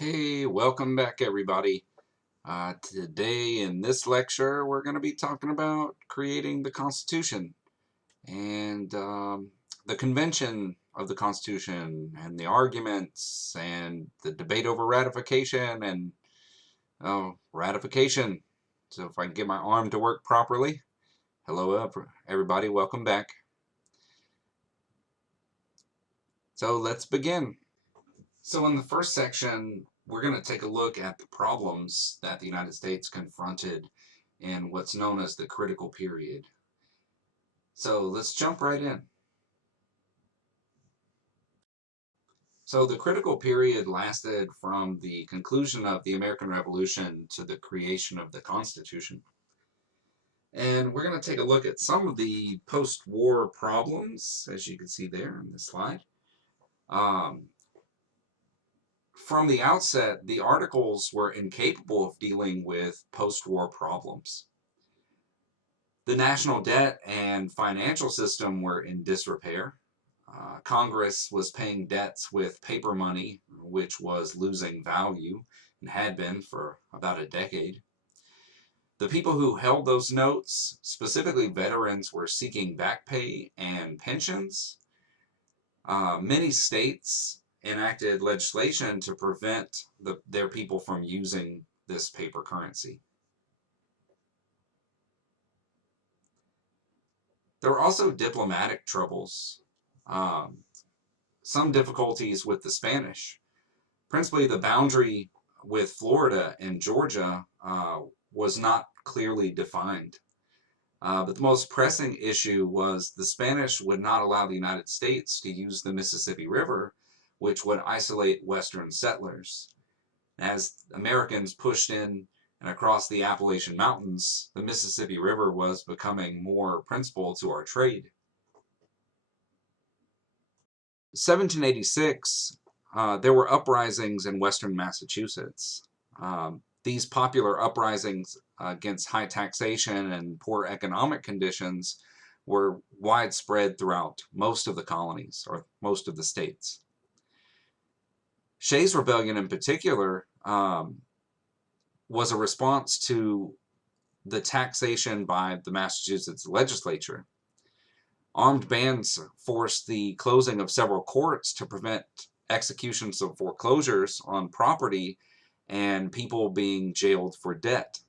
Hey, welcome back everybody. Today in this lecture we're going to be talking about creating the Constitution and the convention of the Constitution and the arguments and the debate over ratification and ratification. So if I can get my arm to work properly. Hello everybody, welcome back. So let's begin. So in the first section, we're going to take a look at the problems that the United States confronted in what's known as the critical period. So let's jump right in. So the critical period lasted from the conclusion of the American Revolution to the creation of the Constitution. And we're going to take a look at some of the post-war problems, as you can see there in this slide. From the outset, the articles were incapable of dealing with post-war problems. The national debt and financial system were in disrepair. Congress was paying debts with paper money, which was losing value and had been for about a decade. The people who held those notes, specifically veterans, were seeking back pay and pensions. Many states enacted legislation to prevent their people from using this paper currency. There were also diplomatic troubles, some difficulties with the Spanish. Principally, the boundary with Florida and Georgia was not clearly defined. But the most pressing issue was the Spanish would not allow the United States to use the Mississippi River, which would isolate Western settlers. As Americans pushed in and across the Appalachian Mountains, the Mississippi River was becoming more principal to our trade. 1786, there were uprisings in western Massachusetts. These popular uprisings against high taxation and poor economic conditions were widespread throughout most of the colonies, or most of the states. Shays' Rebellion in particular was a response to the taxation by the Massachusetts legislature. Armed bands forced the closing of several courts to prevent executions of foreclosures on property and people being jailed for debt.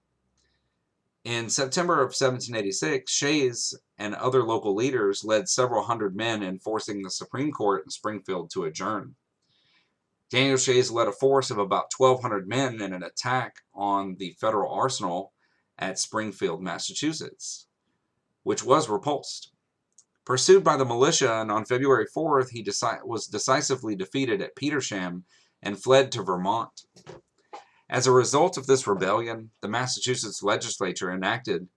In September of 1786, Shays and other local leaders led several hundred men in forcing the Supreme Court in Springfield to adjourn. Daniel Shays led a force of about 1,200 men in an attack on the federal arsenal at Springfield, Massachusetts, which was repulsed. Pursued by the militia, and on February 4th, he was decisively defeated at Petersham and fled to Vermont. As a result of this rebellion, the Massachusetts legislature enacted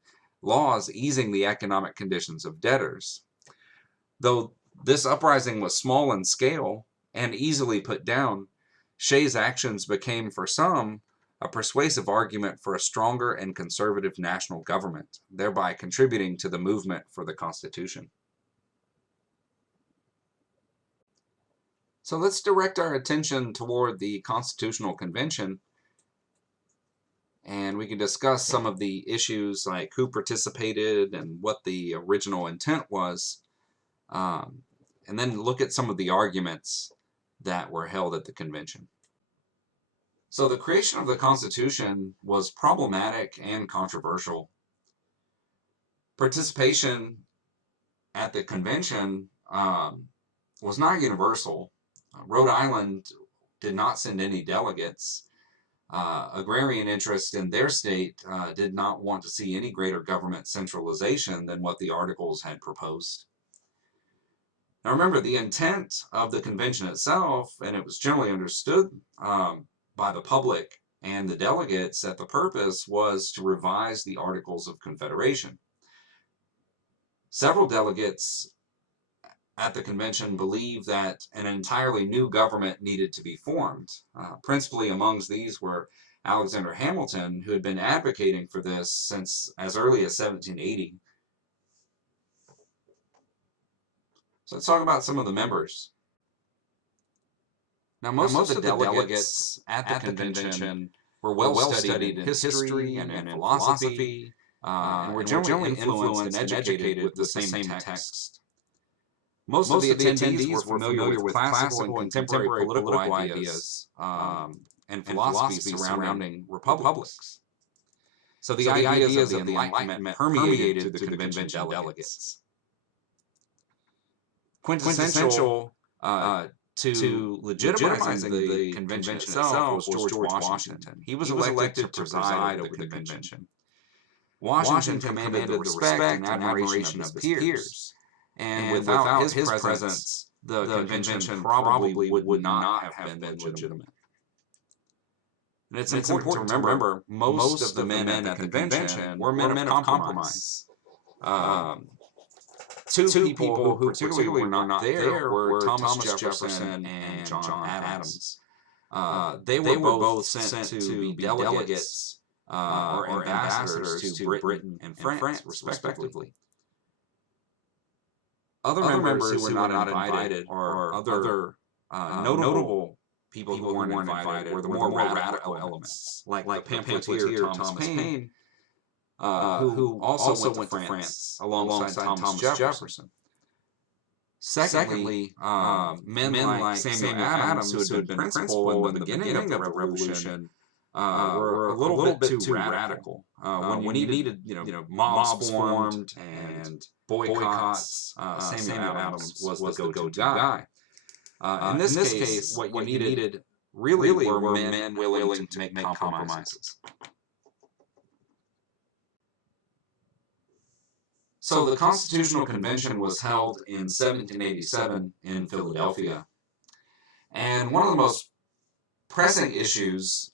laws easing the economic conditions of debtors. Though this uprising was small in scale and easily put down, Shays' actions became, for some, a persuasive argument for a stronger and conservative national government, thereby contributing to the movement for the Constitution. So let's direct our attention toward the Constitutional Convention, and we can discuss some of the issues like who participated and what the original intent was, and then look at some of the arguments that were held at the convention. So the creation of the Constitution was problematic and controversial. Participation at the convention was not universal. Rhode Island did not send any delegates. Agrarian interests in their state did not want to see any greater government centralization than what the Articles had proposed. Now remember, the intent of the convention itself, and it was generally understood by the public and the delegates, that the purpose was to revise the Articles of Confederation. Several delegates at the convention believed that an entirely new government needed to be formed. Principally amongst these were Alexander Hamilton, who had been advocating for this since as early as 1780. So let's talk about some of the members. Now, most of the delegates at the convention were well studied in history and in philosophy, and were generally influenced and educated with the same text. Most of the attendees were familiar with classical and contemporary political ideas and philosophies surrounding republics. So the ideas of the Enlightenment permeated through the convention delegates. Quintessential to legitimizing the convention itself was George Washington. He was elected to preside over the convention. Washington commanded the respect and admiration of his peers. And without his presence, the convention probably would not have been legitimate. And it's important to remember, most of the men at the convention were men of compromise. Two people who particularly were not there were Thomas Jefferson and John Adams. They were both sent to be delegates or ambassadors to Britain and France, respectively. Other members who were not invited, or other notable people who weren't invited, were the more radical elements, like the pamphleteer Thomas Paine, who also went to France alongside Thomas Jefferson. Secondly, men like Samuel Adams, who had been principal in the beginning of the Revolution, were a little bit too radical. When you needed, mobs formed and boycotts, Samuel Adams was the go-to guy. In this case, what you needed really were men willing to make compromises. So the Constitutional Convention was held in 1787 in Philadelphia. And one of the most pressing issues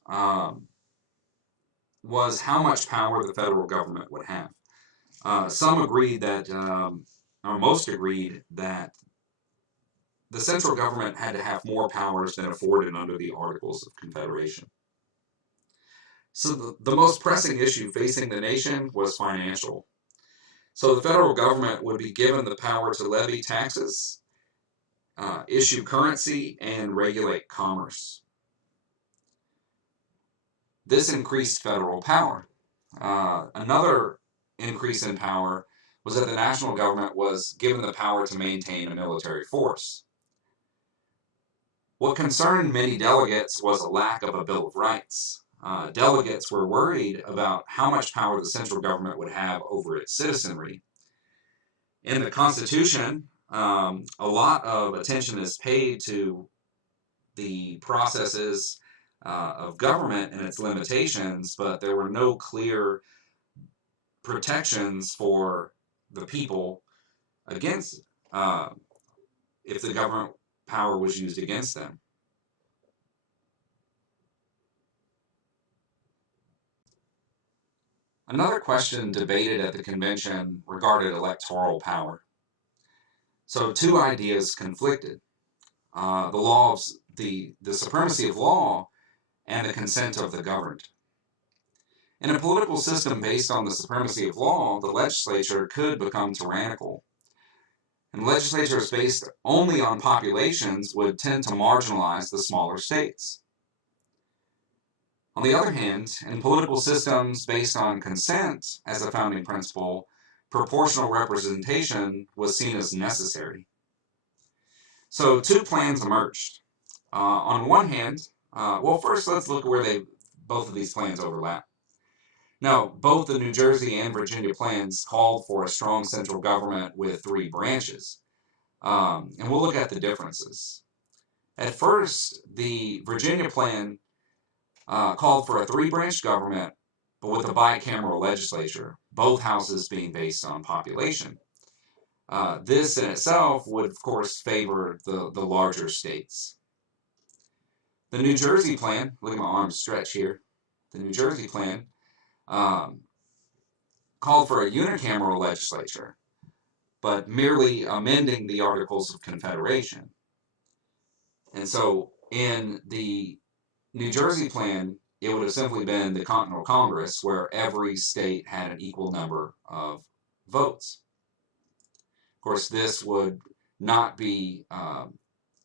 was how much power the federal government would have. Some agreed that, or most agreed that the central government had to have more powers than afforded under the Articles of Confederation. So the most pressing issue facing the nation was financial. So the federal government would be given the power to levy taxes, issue currency, and regulate commerce. This increased federal power. Another increase in power was that the national government was given the power to maintain a military force. What concerned many delegates was a lack of a Bill of Rights. Delegates were worried about how much power the central government would have over its citizenry. In the Constitution, a lot of attention is paid to the processes of government and its limitations, but there were no clear protections for the people against if the government power was used against them. Another question debated at the convention regarded electoral power. So two ideas conflicted. The supremacy of law and the consent of the governed. In a political system based on the supremacy of law, the legislature could become tyrannical. And legislatures based only on populations would tend to marginalize the smaller states. On the other hand, in political systems based on consent as a founding principle, proportional representation was seen as necessary. So two plans emerged. On one hand, first let's look at where both of these plans overlap. Now, both the New Jersey and Virginia plans called for a strong central government with 3 branches. And we'll look at the differences. At first, the Virginia plan called for a 3-branch government, but with a bicameral legislature, both houses being based on population. This in itself would, of course, favor the larger states. The New Jersey plan, look at my arms stretch here, the New Jersey plan called for a unicameral legislature, but merely amending the Articles of Confederation. And so in the New Jersey plan, it would have simply been the Continental Congress, where every state had an equal number of votes. Of course, this would not be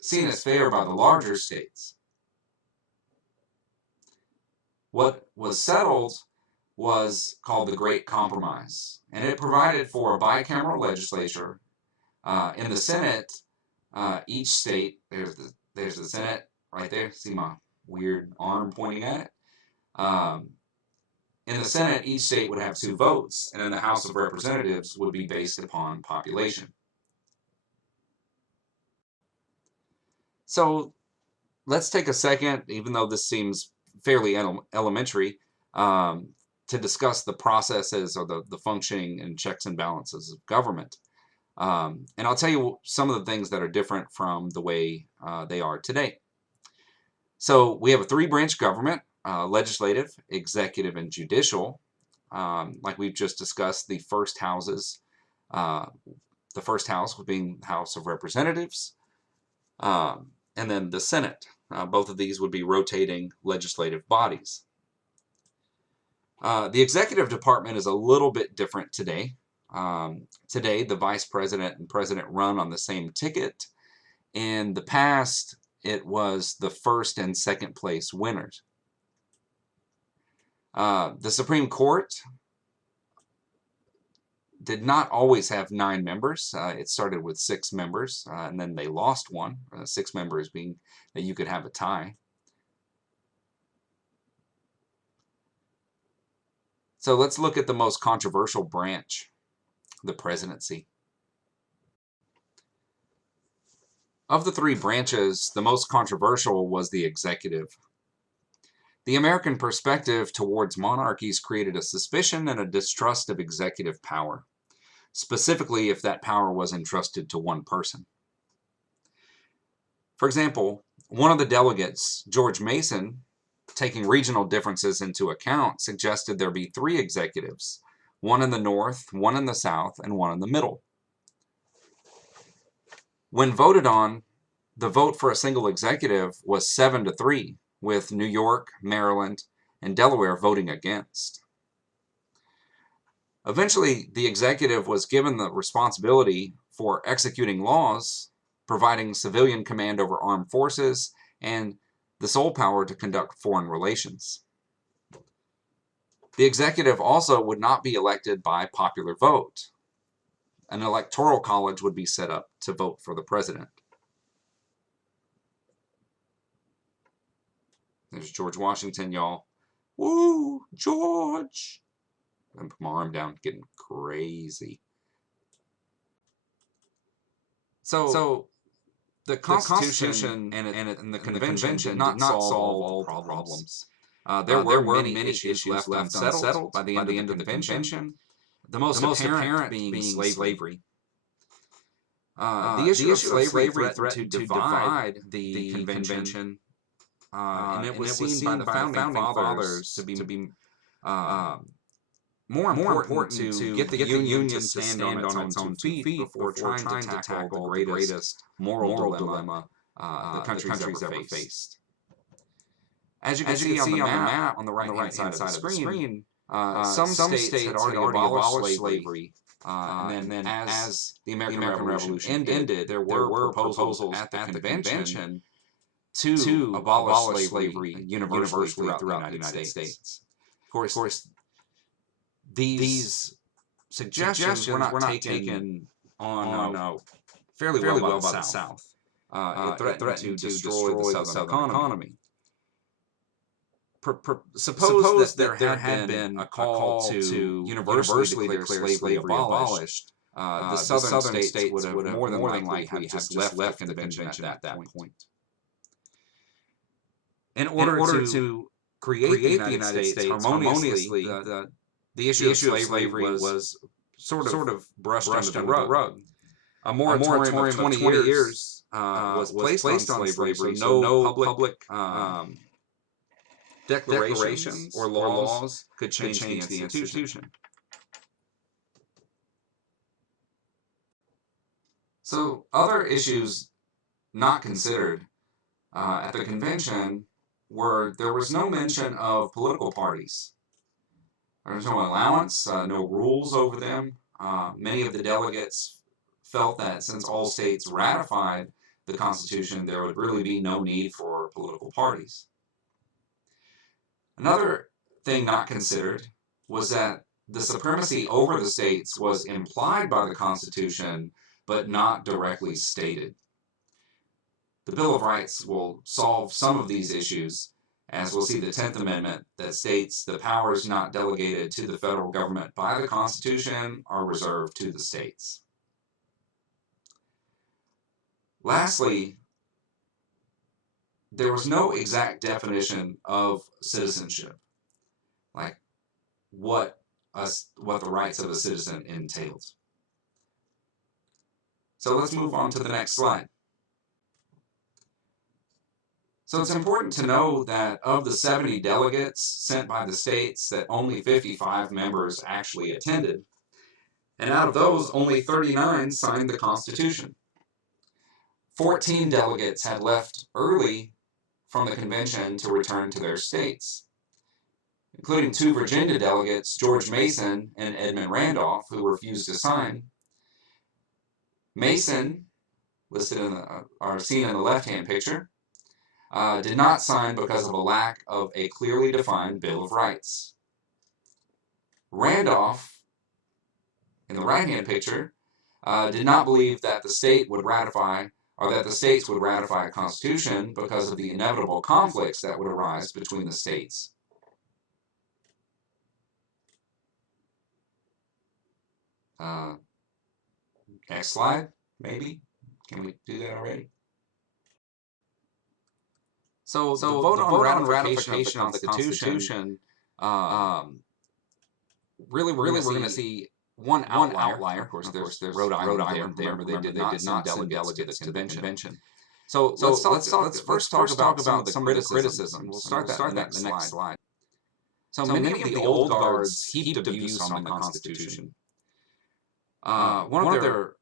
seen as fair by the larger states. What was settled was called the Great Compromise, and it provided for a bicameral legislature. In the Senate, each state, there's the Senate right there. See my weird arm pointing at it? In the Senate, each state would have 2 votes, and in the House of Representatives would be based upon population. So let's take a second, even though this seems fairly elementary, to discuss the processes or the functioning and checks and balances of government. And I'll tell you some of the things that are different from the way they are today. So we have a 3-branch government, legislative, executive, and judicial. Like we've just discussed, the first houses, the first house being the House of Representatives, and then the Senate. Both of these would be rotating legislative bodies. The executive department is a little bit different today. Today, the vice president and president run on the same ticket. In the past, it was the first and second place winners. The Supreme Court did not always have 9 members. It started with 6 members, and then they lost one. 6 members being that you could have a tie. So let's look at the most controversial branch, the presidency. Of the 3 branches, the most controversial was the executive. The American perspective towards monarchies created a suspicion and a distrust of executive power, specifically if that power was entrusted to one person. For example, one of the delegates, George Mason, taking regional differences into account, suggested there be 3 executives, one in the north, one in the south, and one in the middle. When voted on, the vote for a single executive was 7-3, with New York, Maryland, and Delaware voting against. Eventually, the executive was given the responsibility for executing laws, providing civilian command over armed forces, and the sole power to conduct foreign relations. The executive also would not be elected by popular vote. An electoral college would be set up to vote for the president. There's George Washington, y'all. Woo, George! I'm putting my arm down, getting crazy. So the Constitution and the Convention did not solve all the problems. There were many issues left unsettled by the end of the Convention. The most apparent being slavery. The issue of slavery threatened to divide the Convention, and it was seen by the Founding Fathers to be more important to get the Union to stand on its own 2 feet before trying to tackle the greatest moral dilemma the country's ever faced. As you can see on the map on the right-hand side of the screen, some states had already abolished slavery, and then as the American Revolution ended, there were proposals at the convention to abolish slavery universally throughout the United States. Of course, these suggestions were not taken on fairly well by the South. It threatened to destroy the Southern economy. Suppose that there had been a call to universally declare slavery abolished, the Southern states would have more than likely have just left the convention at that point. In order to create the United States harmoniously, the issue of slavery was sort of brushed under the rug. A moratorium of 20 years was placed on slavery, so no public declarations or laws could change the institution. So other issues not considered at the convention were there was no mention of political parties. There was no allowance, no rules over them. Many of the delegates felt that since all states ratified the Constitution, there would really be no need for political parties. Another thing not considered was that the supremacy over the states was implied by the Constitution, but not directly stated. The Bill of Rights will solve some of these issues, as we'll see the 10th Amendment that states the powers not delegated to the federal government by the Constitution are reserved to the states. Lastly, there was no exact definition of citizenship, like what the rights of a citizen entailed. So let's move on to the next slide. So it's important to know that of the 70 delegates sent by the states, that only 55 members actually attended. And out of those, only 39 signed the Constitution. 14 delegates had left early from the convention to return to their states, including 2 Virginia delegates, George Mason and Edmund Randolph, who refused to sign. Mason, listed are seen in the left-hand picture, did not sign because of a lack of a clearly defined Bill of Rights. Randolph, in the right-hand picture, did not believe that the state would ratify, or that the states would ratify a constitution because of the inevitable conflicts that would arise between the states. Next slide, maybe. Can we do that already? So the vote on ratification of the Constitution, really we're going to see one outlier. Of course, there's Rhode Island there, but they did not send delegates to the convention. So let's first talk about some of the criticisms. We'll start that in the next slide. So many of the old guards heaped abuse on the Constitution. One of their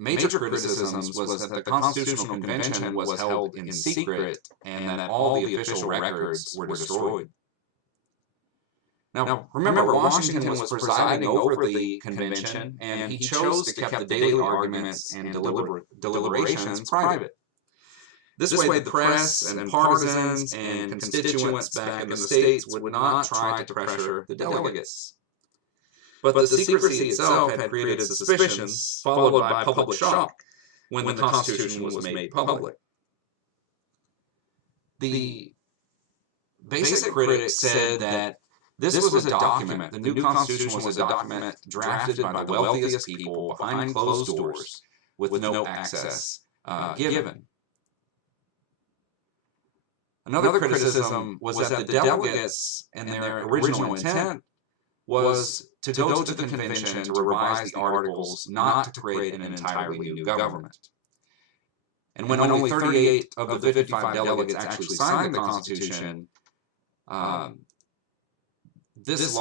major criticisms was that the Constitutional Convention was held in secret and that all the official records were destroyed. Now, remember, Washington was presiding over the convention, and he chose to keep the daily arguments and deliberations private. This way, the press and partisans and constituents back in the states would not try to pressure the delegates. But the secrecy itself had created suspicions, followed by public shock when the Constitution was made public. The basic critics said that this was a document, the new Constitution was a document drafted by the wealthiest people behind closed doors with no access given. Another criticism was that the delegates and their original intent was to go to the convention to revise the articles, not to create an entirely new government. And when only 38 of the 55 delegates actually signed the Constitution, this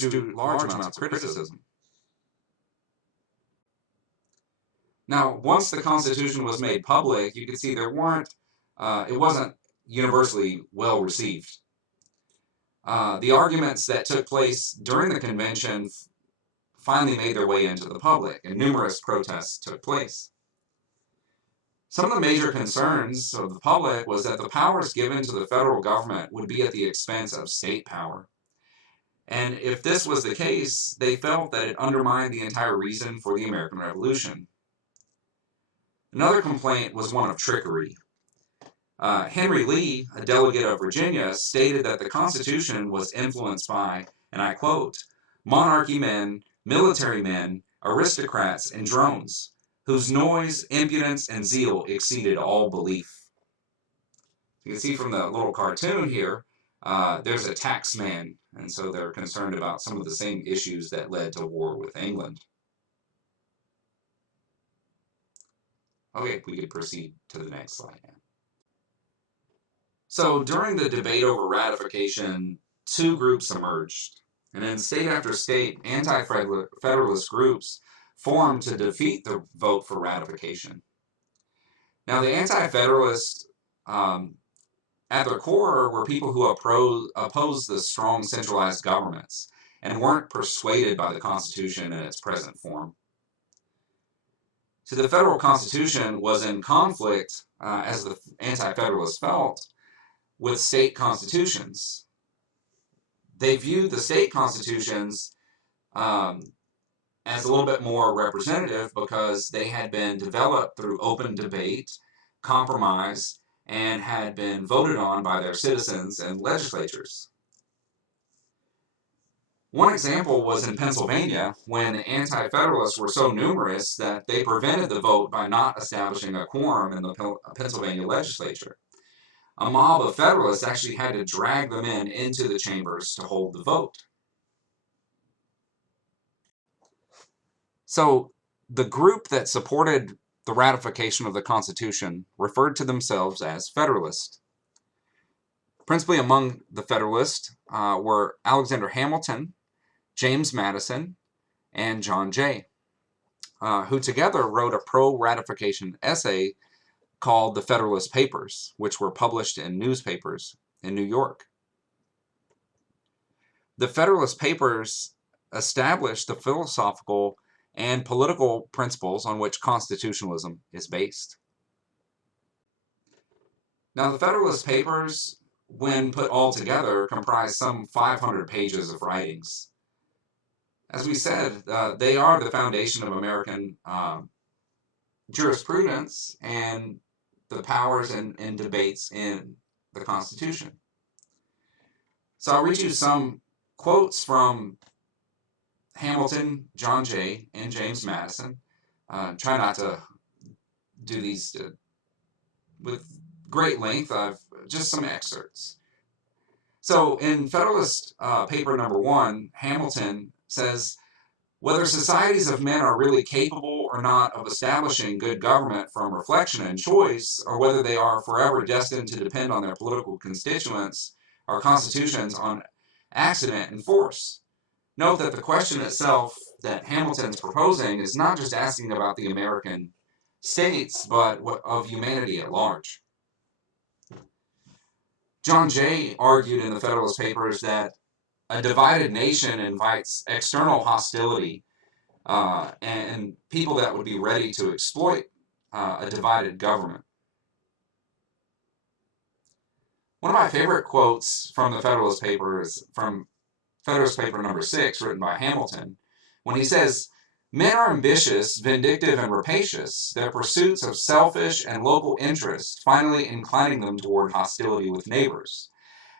drew large amounts of criticism. Now, once the Constitution was made public, you could see it wasn't universally well received. The arguments that took place during the convention finally made their way into the public, and numerous protests took place. Some of the major concerns of the public was that the powers given to the federal government would be at the expense of state power. And if this was the case, they felt that it undermined the entire reason for the American Revolution. Another complaint was one of trickery. Henry Lee, a delegate of Virginia, stated that the Constitution was influenced by, and I quote, monarchy men, military men, aristocrats, and drones, whose noise, impudence, and zeal exceeded all belief. You can see from the little cartoon here, there's a taxman, and so they're concerned about some of the same issues that led to war with England. Okay, we could proceed to the next slide now. So during the debate over ratification, 2 groups emerged, and in state after state, anti-federalist groups formed to defeat the vote for ratification. Now, the anti-federalists, at their core, were people who opposed the strong centralized governments and weren't persuaded by the Constitution in its present form. So the federal Constitution was in conflict as the Anti-Federalists felt, with state constitutions. They viewed the state constitutions as a little bit more representative because they had been developed through open debate, compromise, and had been voted on by their citizens and legislatures. One example was in Pennsylvania, when the Anti-Federalists were so numerous that they prevented the vote by not establishing a quorum in the Pennsylvania legislature. A mob of Federalists actually had to drag them into the chambers to hold the vote. So the group that supported the ratification of the Constitution referred to themselves as Federalists. Principally among the Federalists were Alexander Hamilton, James Madison, and John Jay, who together wrote a pro-ratification essay called the Federalist Papers, which were published in newspapers in New York. The Federalist Papers established the philosophical and political principles on which constitutionalism is based. Now, the Federalist Papers, when put all together, comprise some 500 pages of writings. As we said, they are the foundation of American jurisprudence and the powers and debates in the Constitution. So I'll read you some quotes from Hamilton, John Jay, and James Madison. Try not to do these with great length. Just some excerpts. So in Federalist paper number 1, Hamilton says, whether societies of men are really capable or not of establishing good government from reflection and choice, or whether they are forever destined to depend on their political constituents or constitutions on accident and force. Note that the question itself that Hamilton's proposing is not just asking about the American states, but of humanity at large. John Jay argued in the Federalist Papers that a divided nation invites external hostility and people that would be ready to exploit a divided government. One of my favorite quotes from the Federalist Papers is from Federalist Paper number 6, written by Hamilton, when he says, men are ambitious, vindictive, and rapacious, their pursuits of selfish and local interest finally inclining them toward hostility with neighbors.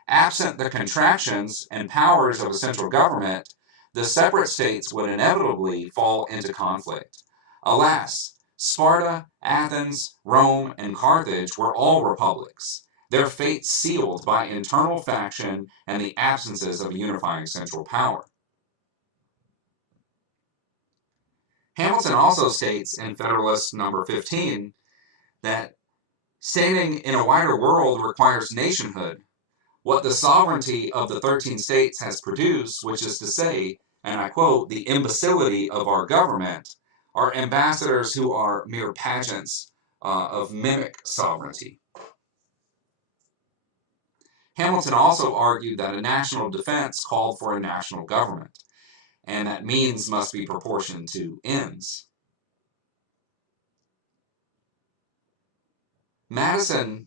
Absent the contractions and powers of a central government, the separate states would inevitably fall into conflict. Alas, Sparta, Athens, Rome, and Carthage were all republics, their fates sealed by internal faction and the absences of a unifying central power. Hamilton also states in Federalist number 15 that standing in a wider world requires nationhood. What the sovereignty of the 13 states has produced, which is to say, and I quote, the imbecility of our government, are ambassadors who are mere pageants of mimic sovereignty. Hamilton also argued that a national defense called for a national government, and that means must be proportioned to ends. Madison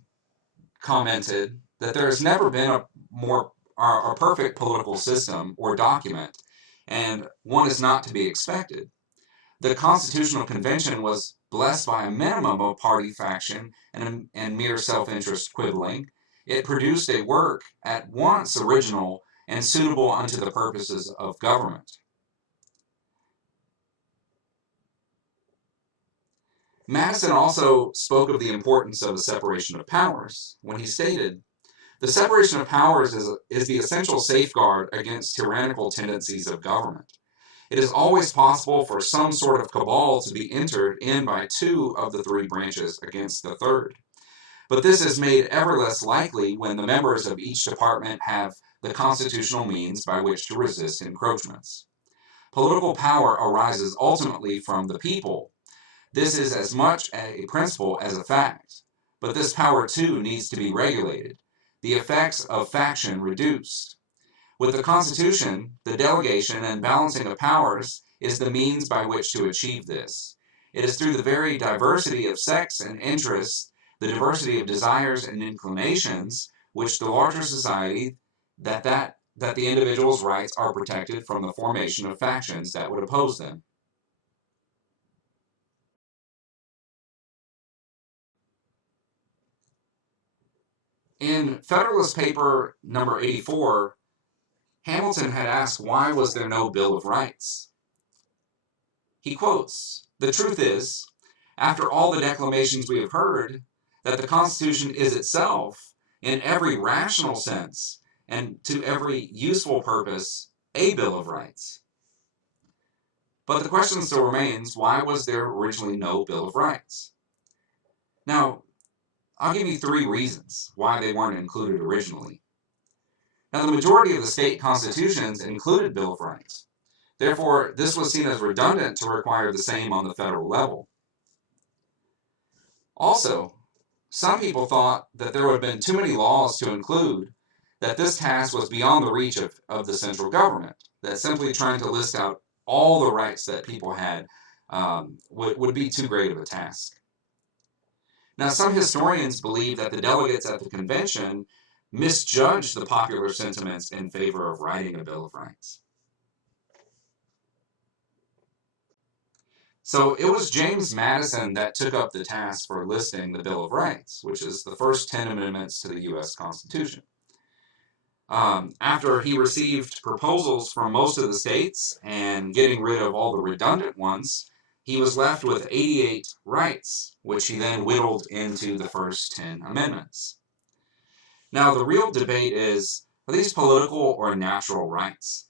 commented that there has never been a perfect political system or document, and one is not to be expected. The Constitutional Convention was blessed by a minimum of party faction and mere self-interest quibbling. It produced a work at once original and suitable unto the purposes of government. Madison also spoke of the importance of the separation of powers when he stated, the separation of powers is the essential safeguard against tyrannical tendencies of government. It is always possible for some sort of cabal to be entered in by 2 of the 3 branches against the 3rd. But this is made ever less likely when the members of each department have the constitutional means by which to resist encroachments. Political power arises ultimately from the people. This is as much a principle as a fact, but this power too needs to be regulated, the effects of faction reduced. With the Constitution, the delegation and balancing of powers is the means by which to achieve this. It is through the very diversity of sects and interests the diversity of desires and inclinations, which the larger society, that the individual's rights are protected from the formation of factions that would oppose them. In Federalist Paper number 84, Hamilton had asked why was there no Bill of Rights. He quotes, "The truth is, after all the declamations we have heard, that the Constitution is itself, in every rational sense, and to every useful purpose, a Bill of Rights. But the question still remains, why was there originally no Bill of Rights?" Now, I'll give you 3 reasons why they weren't included originally. Now, the majority of the state constitutions included Bill of Rights. Therefore, this was seen as redundant to require the same on the federal level. Also, some people thought that there would have been too many laws to include, that this task was beyond the reach of the central government, that simply trying to list out all the rights that people had would be too great of a task. Now, some historians believe that the delegates at the convention misjudged the popular sentiments in favor of writing a Bill of Rights. So it was James Madison that took up the task for listing the Bill of Rights, which is the first 10 amendments to the U.S. Constitution. After he received proposals from most of the states and getting rid of all the redundant ones, he was left with 88 rights, which he then whittled into the first 10 amendments. Now, the real debate is, are these political or natural rights?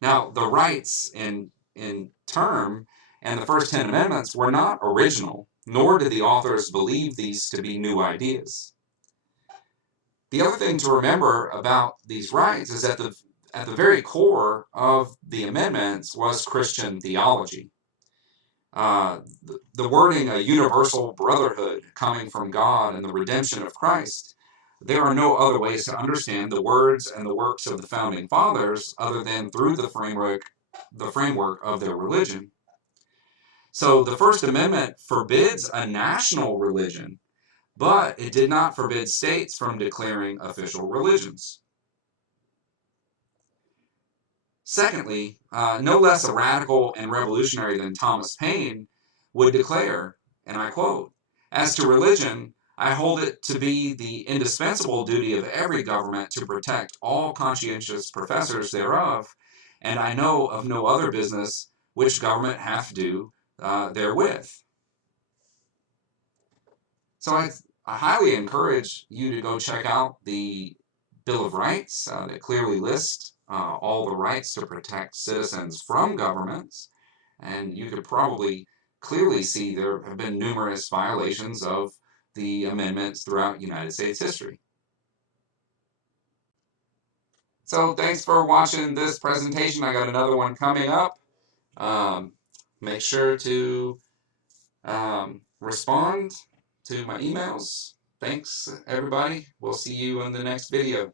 Now, the rights in term and the first 10 amendments were not original, nor did the authors believe these to be new ideas. The other thing to remember about these rights is that at the very core of the amendments was Christian theology. The wording, a universal brotherhood coming from God and the redemption of Christ, there are no other ways to understand the words and the works of the founding fathers other than through the framework of their religion. So the First Amendment forbids a national religion, but it did not forbid states from declaring official religions. Secondly, no less a radical and revolutionary than Thomas Paine would declare, and I quote, "As to religion, I hold it to be the indispensable duty of every government to protect all conscientious professors thereof, and I know of no other business which government hath do therewith." So I highly encourage you to go check out the Bill of Rights that clearly lists all the rights to protect citizens from governments, and you could probably clearly see there have been numerous violations of the amendments throughout United States history. So thanks for watching this presentation. I got another one coming up. Make sure to respond to my emails. Thanks, everybody. We'll see you in the next video.